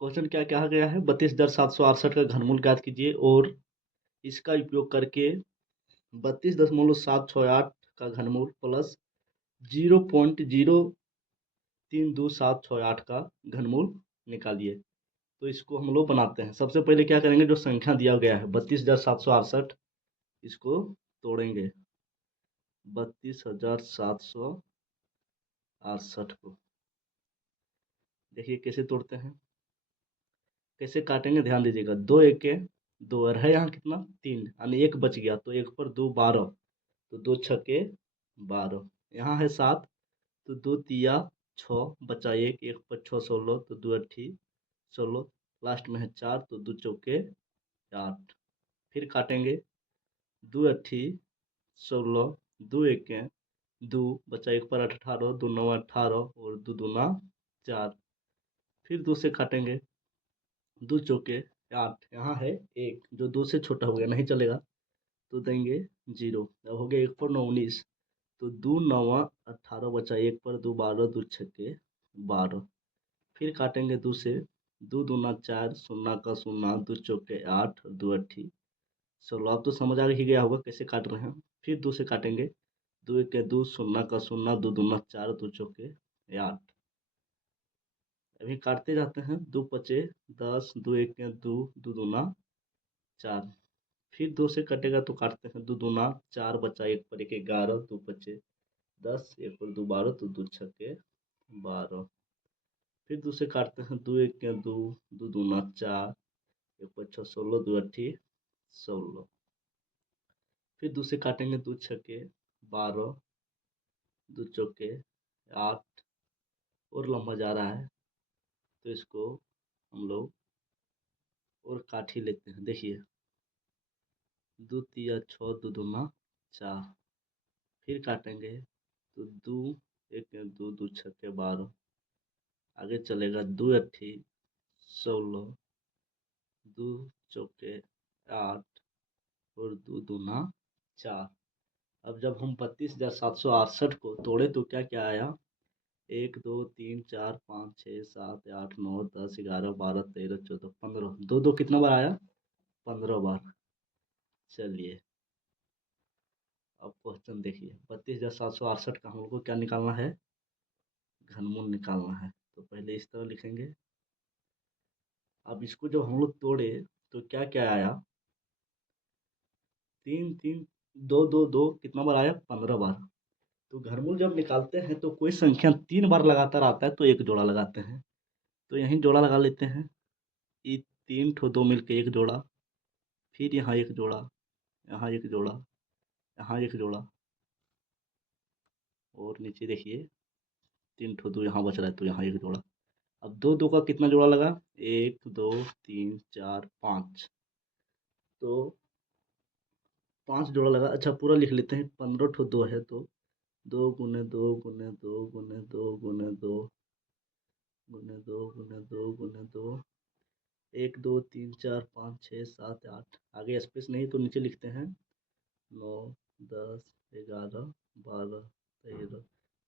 Question क्या कहा गया है? 32,768 का घनमूल ज्ञात कीजिए और इसका उपयोग करके 32.768 का घनमूल प्लस 0.032,768 का घनमूल निकालिए। तो इसको हम लोग बनाते हैं। सबसे पहले क्या करेंगे, जो संख्या दिया गया है 32,768, इसको तोड़ेंगे। 32,768 को देखिए कैसे तोड़ते हैं, कैसे काटेंगे, ध्यान दीजिएगा। दो एके दो और है यहाँ कितना, 3, यानी एक बच गया तो एक पर 2 12, तो 2 छक्के 12। यहाँ है 7, तो 2 तिया 6, बचा एक, एक पर 6 16, तो 2 अट्ठी 16, लास्ट में है 4, तो 2 चौके 8। फिर काटेंगे, 2 अट्ठी 16, 2 एके 2, बचा एक पर 18, 2 9 18 और 2 दूना 4। फिर 2 से काटेंगे, 2 चौके 8, यहाँ है 1 जो 2 से छोटा हो गया, नहीं चलेगा तो देंगे 0। अब हो गया 1 पर 9 19, तो 2 9 18, बचा एक पर 2 12, 2 छक्के 12। फिर काटेंगे 2 से, 2 दूना 4, शून्य का शून्य, 2 चौके 8, 2 अट्ठी 16। अब तो समझ आ ही गया होगा कैसे काट रहे हैं। फिर 2 से काटेंगे, 2 एक 2, शून्य का शून्य, 2 दूना 4, 2 चौके 8। अभी काटते जाते हैं, 2 पचे 10, 2 एक 2, 2 दूना 4। फिर 2 से कटेगा तो काटते हैं, 2 दूना 4, बचा एक पर एक 11, 2 पचे 10, एक और 2 12, तो 2 छक्के 12। फिर 2 से काटते हैं, 2 एक 2, 2 दूना 4, एक पर 6 16, 2 अट्ठी 16। फिर 2 से काटेंगे, 2 छक्के 12, 2 चौके 8, और लंबा जा रहा है तो इसको हम लोग और काट ही लेते हैं। देखिए, 2 तिया 6, 2 दूना 4। फिर काटेंगे तो 2 एक 2, 2 छक्के 12, आगे चलेगा 2 अट्ठी 16, 2 चौके 8 और 2 दूना 4। अब जब हम 32,768 को तोड़े तो क्या क्या आया, 1 2 3 4 5 6 7 8 9 10 11 12 13 14 15, दो दो कितना बार आया, 15 बार। चलिए अब क्वेश्चन देखिए, 32,768 का हम लोग को क्या निकालना है, घनमूल निकालना है। तो पहले इस तरह लिखेंगे। अब इसको जब हम लोग तोड़े तो क्या क्या आया, 3 3 2 2 2 कितना बार आया, 15 बार। तो घनमूल जब निकालते हैं तो कोई संख्या 3 बार लगातार आता है तो एक जोड़ा लगाते हैं। तो यहीं जोड़ा लगा लेते हैं, ये 3 ठो 2 मिलके एक जोड़ा, फिर यहाँ एक जोड़ा, यहाँ एक जोड़ा, यहाँ एक जोड़ा, और नीचे देखिए 3 ठो 2 यहाँ बच रहा है तो यहाँ एक जोड़ा। अब दो दो का कितना जोड़ा लगा, 1 2 3 4 5, तो 5 जोड़ा लगा। अच्छा पूरा लिख लेते हैं, 15 ठो 2 है तो 2 गुने 2 गुने 2 गुने 2 गुने 2 गुने 2 गुने 2 गुने 2, 1 2 3 4 5 6 7 8, आगे स्पेस नहीं तो नीचे लिखते हैं, 9 10 11 12 13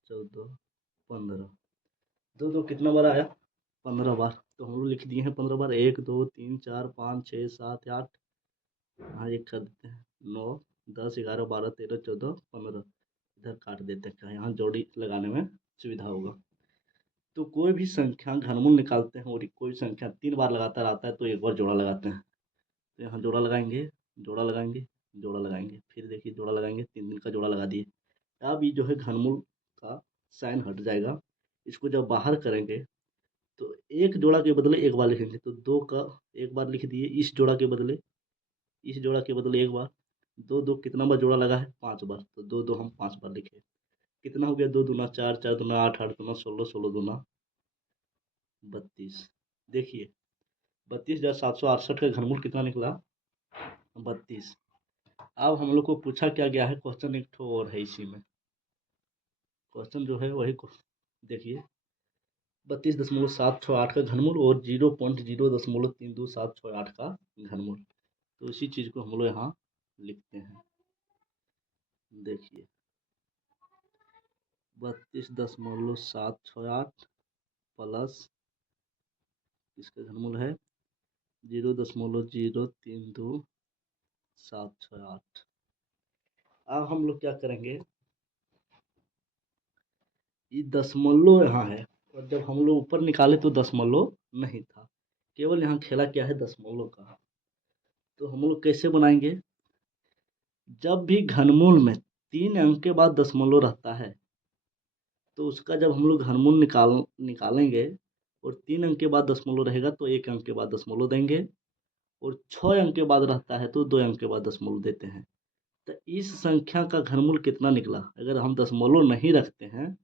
14 15। दो दो कितना बार आया, 15 बार। तो हम लोग लिख दिए हैं 15 बार, 1 2 3 4 5 6 7 8, हाँ एक कर देते हैं, 9 10 11 12 13 14 15, इधर काट देते हैं, क्या यहाँ जोड़ी लगाने में सुविधा होगा। तो कोई भी संख्या घनमूल निकालते हैं और कोई संख्या 3 बार लगातार आता है तो एक बार जोड़ा लगाते हैं। तो यहाँ जोड़ा लगाएंगे, जोड़ा लगाएंगे, जोड़ा लगाएंगे, फिर देखिए जोड़ा लगाएंगे, 3 का जोड़ा लगा दिए। अब ये जो है घनमूल का साइन हट जाएगा। इसको जब बाहर करेंगे तो एक जोड़ा के बदले एक बार लिखेंगे, तो 2 का एक बार लिख दिए, इस जोड़ा के बदले, इस जोड़ा के बदले एक बार। 2 2 कितना बार जोड़ा लगा है, 5 बार, तो 2 2 हम 5 बार लिखे। कितना हो गया, 2 दूना 4 4 दूना 8 8 दूना 16 16 दूना 32। देखिए 32,768 का घनमूल कितना निकला, 32। अब हम लोग को पूछा क्या गया है, क्वेश्चन एक ठो और है इसी में। क्वेश्चन जो है वही देखिए, 32,768 का घनमूल और 0.032,768 का घनमूल। तो इसी चीज़ को हम लोग यहाँ लिखते हैं। देखिए 32,768 प्लस इसका घनमूल है 0.032 768। अब हम लोग क्या करेंगे, ये दशमलव यहाँ है और जब हम लोग ऊपर निकाले तो दशमलव नहीं था, केवल यहाँ खेला क्या है दशमलव का। तो हम लोग कैसे बनाएंगे, जब भी घनमूल में 3 अंक के बाद दशमलव रहता है तो उसका जब हम लोग घनमूल निकालेंगे और 3 अंक के बाद दशमलव रहेगा तो 1 अंक के बाद दशमलव देंगे, और 6 अंक के बाद रहता है तो 2 अंक के बाद दशमलव देते हैं। तो इस संख्या का घनमूल कितना निकला, अगर हम दशमलव नहीं रखते हैं,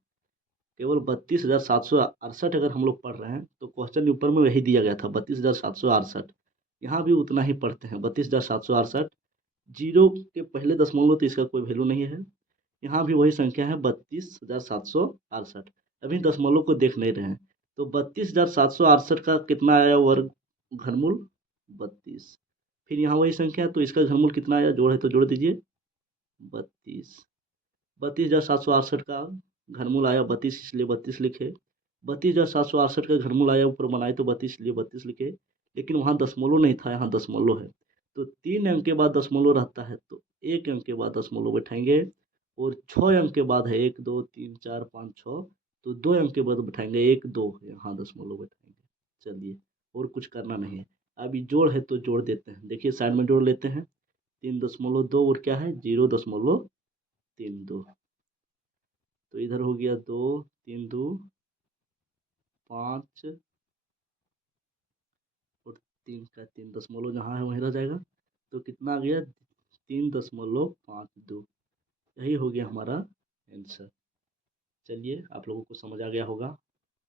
केवल 32,768 अगर हम लोग पढ़ रहे हैं तो क्वेश्चन ऊपर में वही दिया गया था 32,768, यहाँ भी उतना ही पढ़ते हैं 32,768। जीरो के पहले दशमलव तो इसका कोई वैल्यू नहीं है, यहाँ भी वही संख्या है 32,768। अभी दशमलव को देख नहीं रहे हैं, तो 32,768 का कितना आया वर्ग घनमूल 32, फिर यहाँ वही संख्या है तो इसका घनमूल कितना आया, जोड़ है तो जोड़ दीजिए 32। 32,768 का घनमूल आया 32, इसलिए 32 लिखे। 32,768 का घनमूल आया ऊपर बनाए तो 32 इसलिए 32 लिखे, लेकिन वहाँ दशमलव नहीं था, यहाँ दशमलव है। तो 3 अंक के बाद दशमलव रहता है तो 1 अंक के बाद दशमलव बैठाएंगे, और 6 अंक के बाद है 1 2 3 4 5 6, तो 2 अंक के बाद बैठाएंगे 1 2, यहाँ दशमलव बैठाएंगे। चलिए, और कुछ करना नहीं है। अभी जोड़ है तो जोड़ देते हैं, देखिए साइड में जोड़ लेते हैं, 3.2 और क्या है 0.32, तो इधर हो गया 2 3 2 5, और 3 का 3 दशमलव जहाँ है वहीं रह जाएगा, तो कितना आ गया 3.52, यही हो गया हमारा आंसर। चलिए, आप लोगों को समझ आ गया होगा।